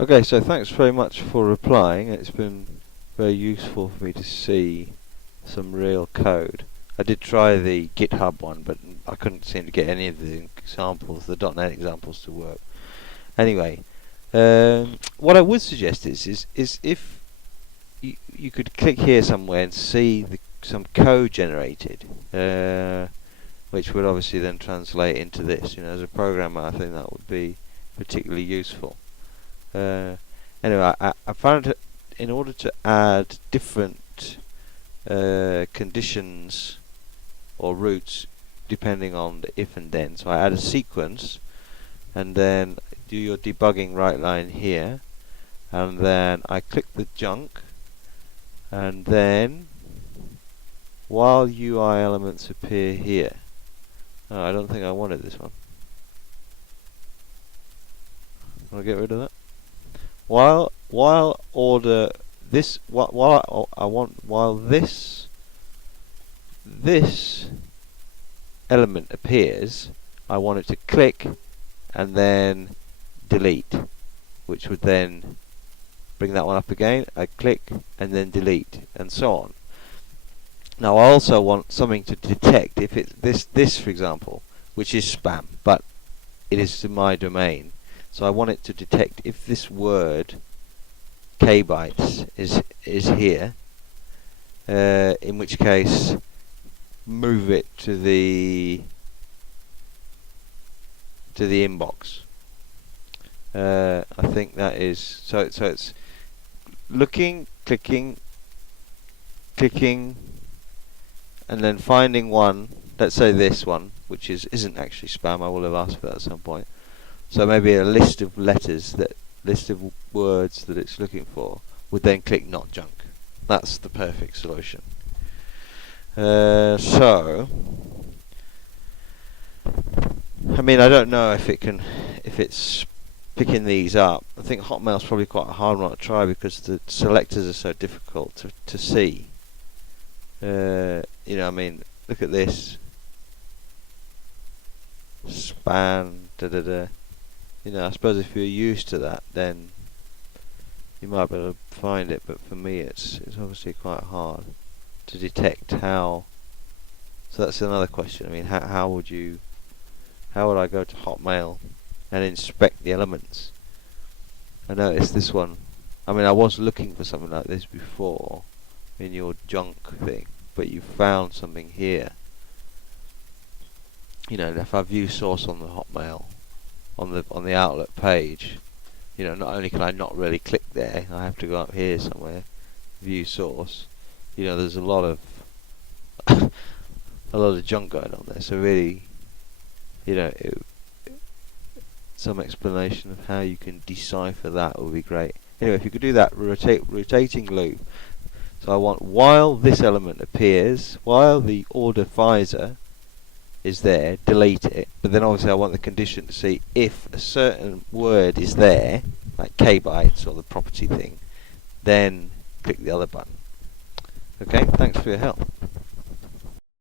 Okay, so thanks very much for replying. It's been very useful for me to see some real code. I did try the GitHub one, but I couldn't seem to get any of the examples, the .NET examples, to work. Anyway, what I would suggest is if you could click here somewhere and see some code generated, which would obviously then translate into this. You know, as a programmer, I think that would be particularly useful. Anyway, I found it in order to add different conditions or routes depending on the if and then. So I add a sequence, and then do your debugging right line here, and then I click the junk, and then while UI elements appear here. Oh, I don't think I wanted this one. I'll get rid of that. While order this while this element appears, I want it to click and then delete, which would then bring that one up again. I click and then delete, and so on. Now I also want something to detect if it's this for example, which is spam, but it is in my domain. So I want it to detect if this word kbytes is here, in which case move it to the inbox. I think that is so it's looking, clicking, and then finding one. Let's say this one, which isn't actually spam. I will have asked for that at some point. So maybe a list of letters, list of words that it's looking for, would then click not junk. That's the perfect solution. So, I mean, I don't know if it's picking these up. I think Hotmail's probably quite a hard one to try because the selectors are so difficult to see. You know, I mean, look at this. Span, da-da-da. You know, I suppose if you're used to that, then you might be able to find it. But for me, it's obviously quite hard to detect how. So that's another question. I mean, how would I go to Hotmail and inspect the elements? I noticed this one. I mean, I was looking for something like this before in your junk thing, but you found something here. You know, if I view source on the Hotmail, on the Outlook page, you know, not only can I not really click there, I have to go up here somewhere, view source. You know, there's a lot of junk going on there. So really, you know, some explanation of how you can decipher that would be great. Anyway, if you could do that rotating loop. So I want while this element appears, while the order visor is there, delete it. But then obviously I want the condition to see if a certain word is there, like kbytes or the property thing, then click the other button. Okay, thanks for your help.